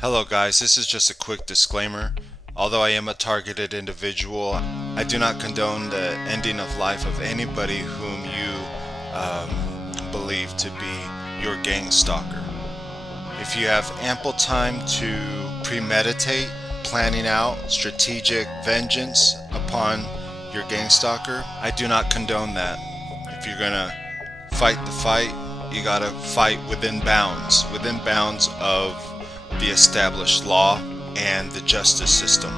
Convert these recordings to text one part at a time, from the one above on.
Hello guys, this is just a quick disclaimer. Although I am a targeted individual, I do not condone the ending of life of anybody whom you believe to be your gang stalker. If you have ample time to premeditate, planning out strategic vengeance upon your gang stalker, I do not condone that. If you're gonna fight the fight, you gotta fight within bounds of the established law and the justice system.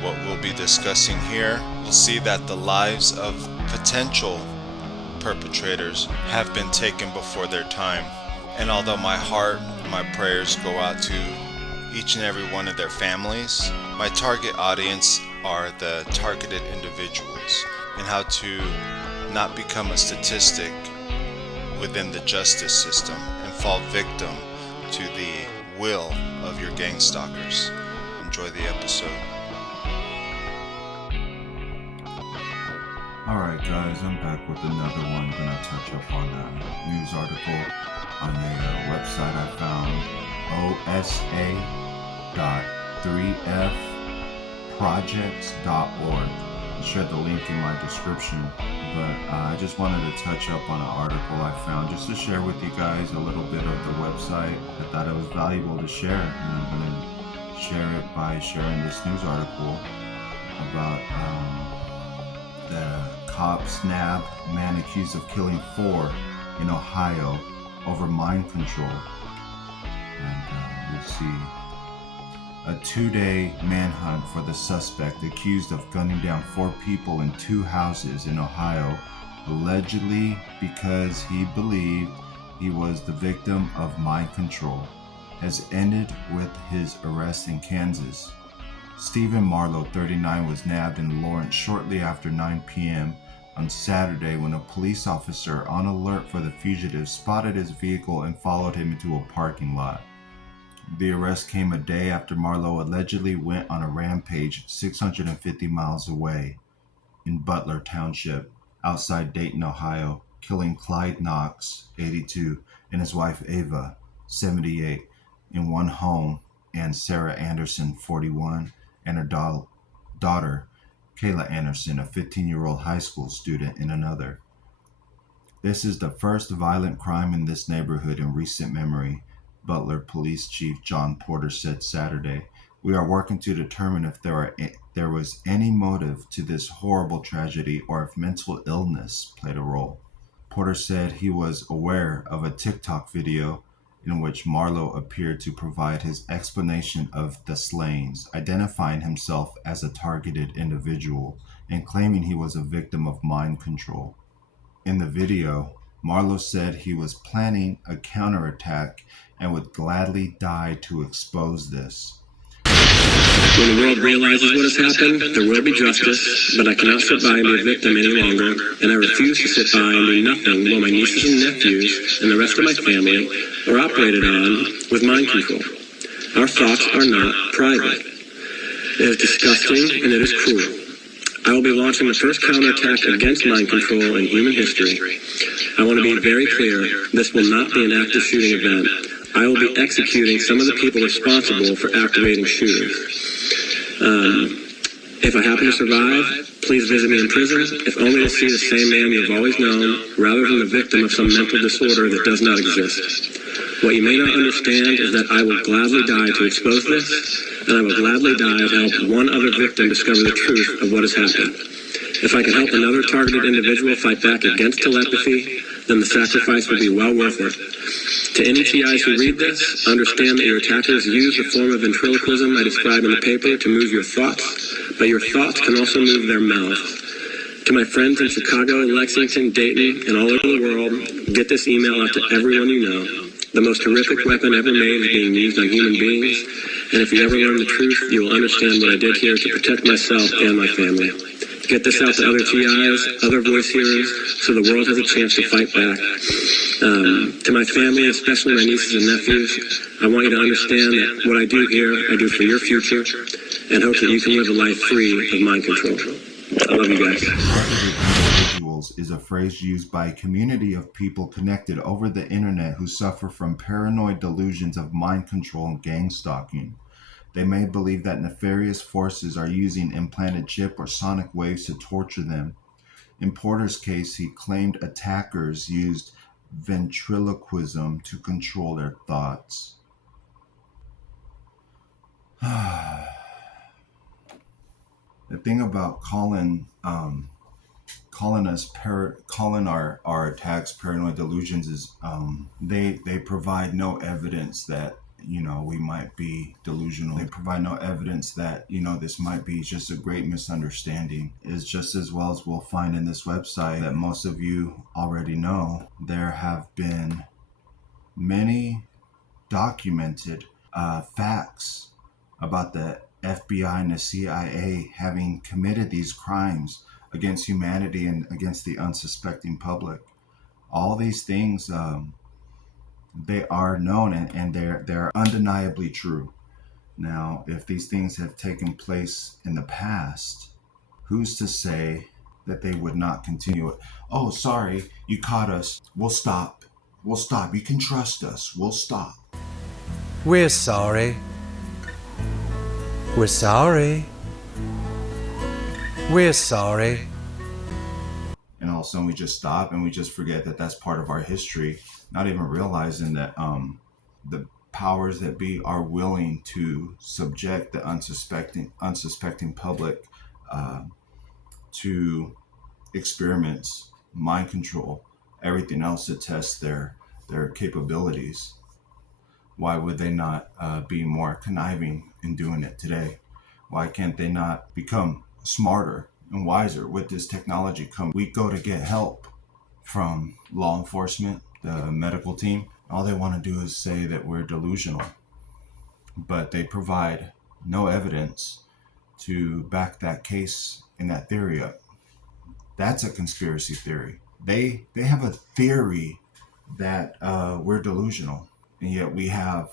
What we'll be discussing here, we'll see that the lives of potential perpetrators have been taken before their time. And although my heart and my prayers go out to each and every one of their families, my target audience are the targeted individuals, and how to not become a statistic within the justice system and fall victim to the will of your gang stalkers. Enjoy the episode. Alright guys, I'm back with another one. Gonna touch up on a news article on a website I found, osa.3fprojects.org. I'll share the link in my description, but I just wanted to touch up on an article I found just to share with you guys a little bit of the website. I thought it was valuable to share, and I'm going to share it by sharing this news article about the cops nab man accused of killing 4 in Ohio over mind control. And we'll see a 2-day manhunt for the suspect accused of gunning down 4 people in 2 houses in Ohio, allegedly because he believed he was the victim of mind control, has ended with his arrest in Kansas. Stephen Marlowe, 39, was nabbed in Lawrence shortly after 9 p.m. on Saturday when a police officer on alert for the fugitive spotted his vehicle and followed him into a parking lot. The arrest came a day after Marlowe allegedly went on a rampage 650 miles away in Butler Township, outside Dayton, Ohio, killing Clyde Knox, 82, and his wife Ava, 78, in one home, and Sarah Anderson, 41, and her daughter, Kayla Anderson, a 15-year-old high school student, in another. This is the first violent crime in this neighborhood in recent memory, Butler Police Chief John Porter said Saturday. We are working to determine if there was any motive to this horrible tragedy or if mental illness played a role. Porter said he was aware of a TikTok video in which Marlowe appeared to provide his explanation of the slayings, identifying himself as a targeted individual and claiming he was a victim of mind control. In the video, Marlowe said he was planning a counterattack and would gladly die to expose this. When the world realizes what has happened, there will be justice, but I cannot sit by and be a victim any longer, and I refuse to sit by and do nothing while my nieces and nephews and the rest of my family are operated on with mind control. Our thoughts are not private. It is disgusting and it is cruel. I will be launching the first counterattack against mind control in human history. I want to be very clear, this will not be an active shooting event. I will be executing some of the people responsible for activating shootings. If I happen to survive, please visit me in prison, if only to see the same man you have always known, rather than the victim of some mental disorder that does not exist. What you may not understand is that I will gladly die to expose this, and I will gladly die to help one other victim discover the truth of what has happened. If I can help another targeted individual fight back against telepathy, then the sacrifice will be well worth it. To any TIs who read this, understand that your attackers use the form of ventriloquism I describe in the paper to move your thoughts, but your thoughts can also move their mouths. To my friends in Chicago, Lexington, Dayton, and all over the world, get this email out to everyone you know. The most horrific weapon ever made is being used on human beings, and if you ever learn the truth, you will understand what I did here to protect myself and my family. Get this out to other TIs, other voice hearers, so the world has a chance to fight back. To my family, especially my nieces and nephews, I want you to understand that what I do here, I do for your future, and hope that you can live a life free of mind control. I love you guys. Targeted individuals individuals is a phrase used by a community of people connected over the internet who suffer from paranoid delusions of mind control and gang stalking. They may believe that nefarious forces are using implanted chip or sonic waves to torture them. In Porter's case, he claimed attackers used ventriloquism to control their thoughts. The thing about calling our attacks paranoid delusions is they provide no evidence that we might be delusional. They provide no evidence that this might be just a great misunderstanding. Is just as well as we'll find in this website that most of you already know. There have been many documented facts about the FBI and the CIA having committed these crimes against humanity and against the unsuspecting public. All these things, they are known and they're undeniably true. Now, if these things have taken place in the past, who's to say that they would not continue it? Oh, sorry, you caught us. We'll stop. We'll stop. You can trust us. We'll stop. We're sorry. We're sorry. We're sorry. And all of a sudden we just stop and we just forget that that's part of our history, not even realizing that the powers that be are willing to subject the unsuspecting public to experiments, mind control, everything else to test their capabilities. Why would they not be more conniving in doing it today? Why can't they not become smarter and wiser with this technology? We go to get help from law enforcement, the medical team. All they want to do is say that we're delusional, but they provide no evidence to back that case and that theory up. That's a conspiracy theory. They have a theory that we're delusional, and yet we have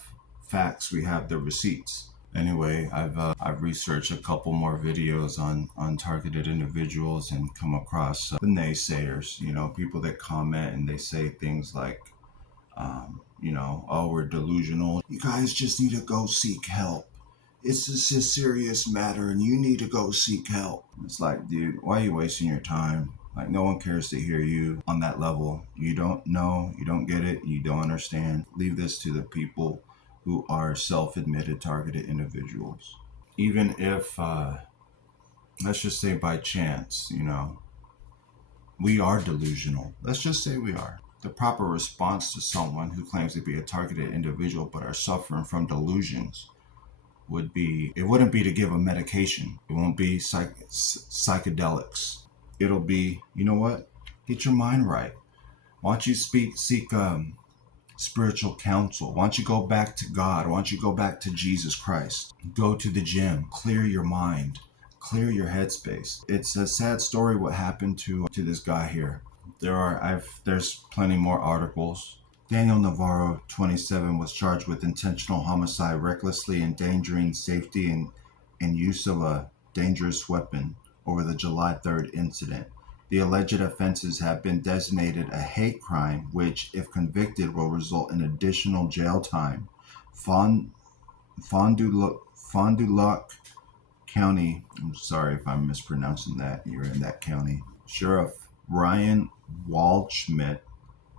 facts, we have the receipts. Anyway, I've researched a couple more videos on targeted individuals and come across the naysayers, people that comment and they say things like, oh, we're delusional. You guys just need to go seek help. It's a serious matter and you need to go seek help. It's like, dude, why are you wasting your time? Like, no one cares to hear you on that level. You don't know, you don't get it, you don't understand. Leave this to the people who are self-admitted targeted individuals. Even if, let's just say by chance, we are delusional. Let's just say we are. The proper response to someone who claims to be a targeted individual but are suffering from delusions wouldn't be to give a medication. It won't be psychedelics. It'll be, you know what? Get your mind right. Why don't you seek spiritual counsel? Why don't you go back to God? Why don't you go back to Jesus Christ? Go to the gym. Clear your mind. Clear your headspace. It's a sad story what happened to this guy here. There's plenty more articles. Daniel Navarro, 27, was charged with intentional homicide, recklessly endangering safety and use of a dangerous weapon over the July 3rd incident. The alleged offenses have been designated a hate crime, which, if convicted, will result in additional jail time. Fond du Lac County, I'm sorry if I'm mispronouncing that, you're in that county. Sheriff Ryan Waldschmidt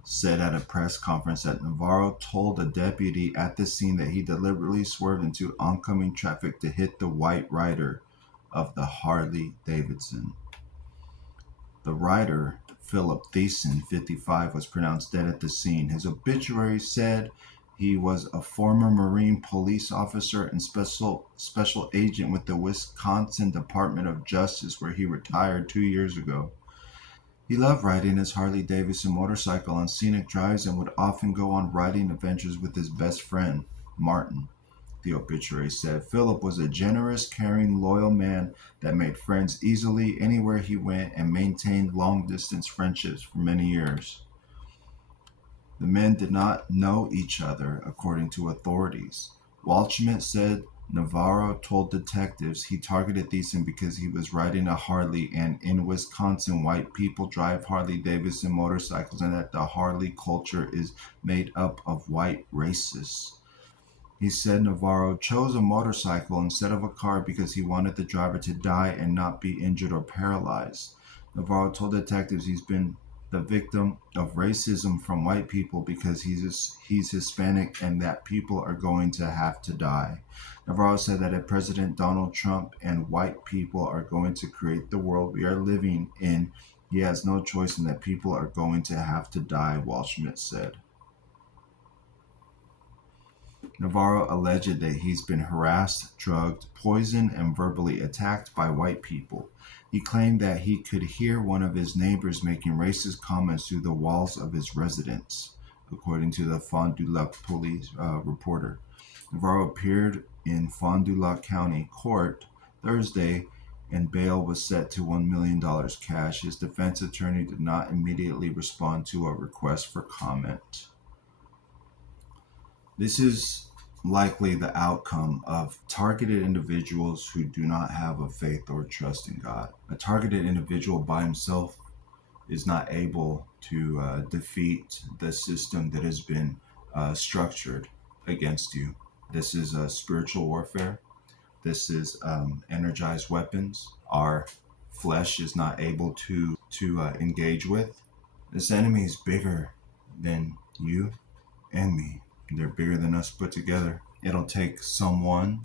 said at a press conference that Navarro told a deputy at the scene that he deliberately swerved into oncoming traffic to hit the white rider of the Harley Davidson. The rider, Philip Thiessen, 55, was pronounced dead at the scene. His obituary said he was a former Marine police officer and special agent with the Wisconsin Department of Justice, where he retired 2 years ago. He loved riding his Harley Davidson motorcycle on scenic drives and would often go on riding adventures with his best friend, Martin. The obituary said Philip was a generous, caring, loyal man that made friends easily anywhere he went and maintained long-distance friendships for many years. The men did not know each other, according to authorities. Waldschmidt said Navarro told detectives he targeted Thiessen because he was riding a Harley, and in Wisconsin, white people drive Harley Davidson motorcycles, and that the Harley culture is made up of white racists. He said Navarro chose a motorcycle instead of a car because he wanted the driver to die and not be injured or paralyzed. Navarro told detectives he's been the victim of racism from white people because he's Hispanic and that people are going to have to die. Navarro said that if President Donald Trump and white people are going to create the world we are living in, he has no choice and that people are going to have to die, Waldschmidt said. Navarro alleged that he's been harassed, drugged, poisoned, and verbally attacked by white people. He claimed that he could hear one of his neighbors making racist comments through the walls of his residence, according to the Fond du Lac police reporter. Navarro appeared in Fond du Lac County Court Thursday, and bail was set to $1 million cash. His defense attorney did not immediately respond to a request for comment. This is likely the outcome of targeted individuals who do not have a faith or trust in God. A targeted individual by himself is not able to defeat the system that has been structured against you. This is spiritual warfare. This is energized weapons. Our flesh is not able to engage with. This enemy is bigger than you and me. They're bigger than us put together. It'll take someone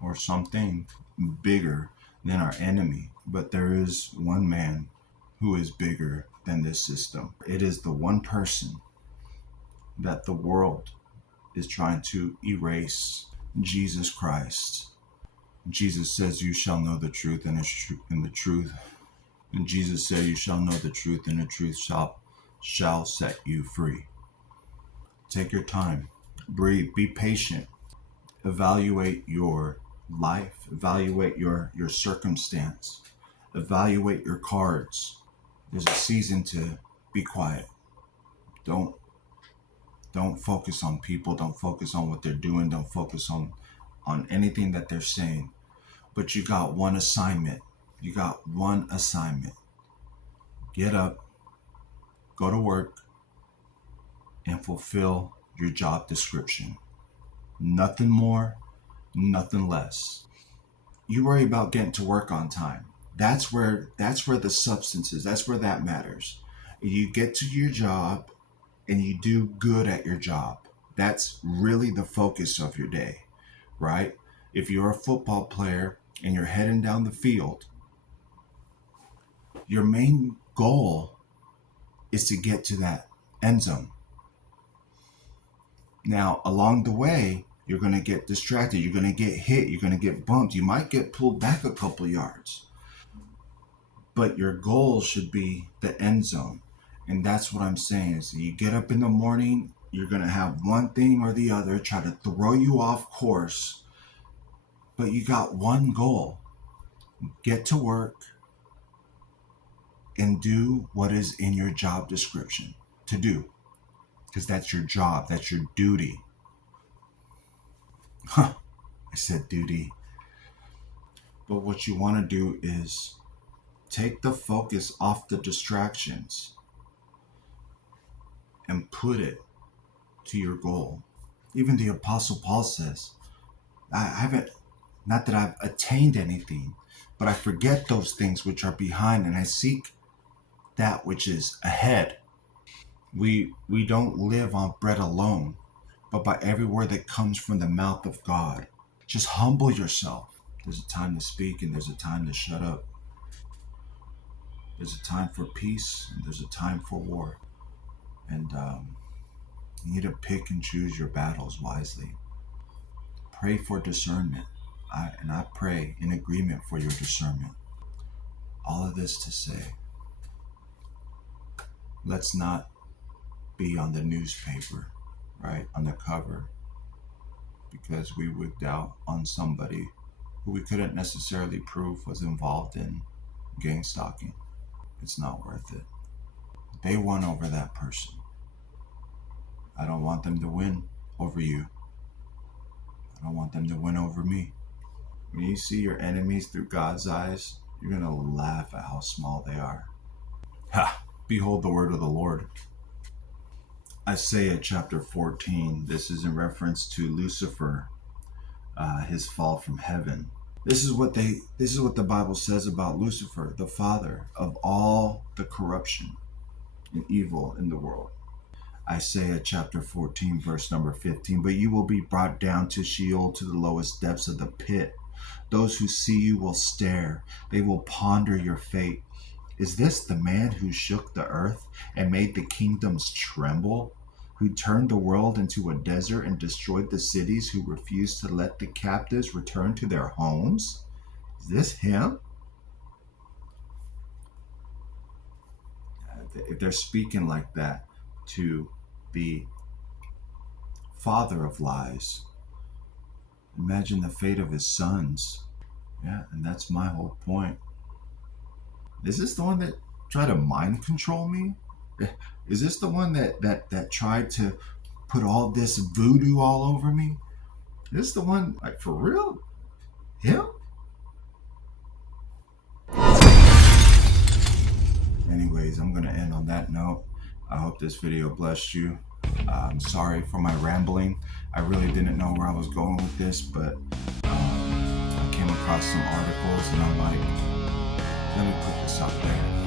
or something bigger than our enemy. But there is one man who is bigger than this system. It is the one person that the world is trying to erase, Jesus Christ. Jesus says, you shall know the truth, and the truth. And Jesus said, you shall know the truth, and the truth shall set you free. Take your time. Breathe. Be patient. Evaluate your life. Evaluate your circumstance. Evaluate your cards. There's a season to be quiet. Don't focus on people. Don't focus on what they're doing. Don't focus on anything that they're saying. But you got one assignment. You got one assignment. Get up, go to work, and fulfill your job description. Nothing more, nothing less. You worry about getting to work on time. That's where the substance is. That's where that matters. You get to your job and you do good at your job. That's really the focus of your day, right? If you're a football player and you're heading down the field, your main goal is to get to that end zone. Now, along the way, you're going to get distracted. You're going to get hit. You're going to get bumped. You might get pulled back a couple yards. But your goal should be the end zone. And that's what I'm saying is you get up in the morning, you're going to have one thing or the other try to throw you off course. But you got one goal. Get to work and do what is in your job description to do. Because that's your job. That's your duty. I said duty. But what you want to do is take the focus off the distractions and put it to your goal. Even the Apostle Paul says, not that I've attained anything, but I forget those things which are behind and I seek that which is ahead. We don't live on bread alone, but by every word that comes from the mouth of God. Just humble yourself. There's a time to speak and there's a time to shut up. There's a time for peace and there's a time for war. And you need to pick and choose your battles wisely. Pray for discernment. I pray in agreement for your discernment. All of this to say, let's not be on the newspaper, right, on the cover, because we would doubt on somebody who we couldn't necessarily prove was involved in gang stalking. It's not worth it. They won over that person. I don't want them to win over you. I don't want them to win over me. When you see your enemies through God's eyes, you're going to laugh at how small they are. Ha! Behold the word of the Lord. Isaiah chapter 14. This is in reference to Lucifer, his fall from heaven. This is what the Bible says about Lucifer, the father of all the corruption and evil in the world. Isaiah chapter 14, verse number 15. But you will be brought down to Sheol, to the lowest depths of the pit. Those who see you will stare. They will ponder your fate. Is this the man who shook the earth and made the kingdoms tremble? Who turned the world into a desert and destroyed the cities, who refused to let the captives return to their homes? Is this him? If they're speaking like that to the father of lies, imagine the fate of his sons. Yeah, and that's my whole point. Is this the one that tried to mind control me? Is this the one that tried to put all this voodoo all over me? Is this the one, like, for real? Him? Anyways, I'm going to end on that note. I hope this video blessed you. I'm sorry for my rambling. I really didn't know where I was going with this, but I came across some articles and I'm like, let me put this out there.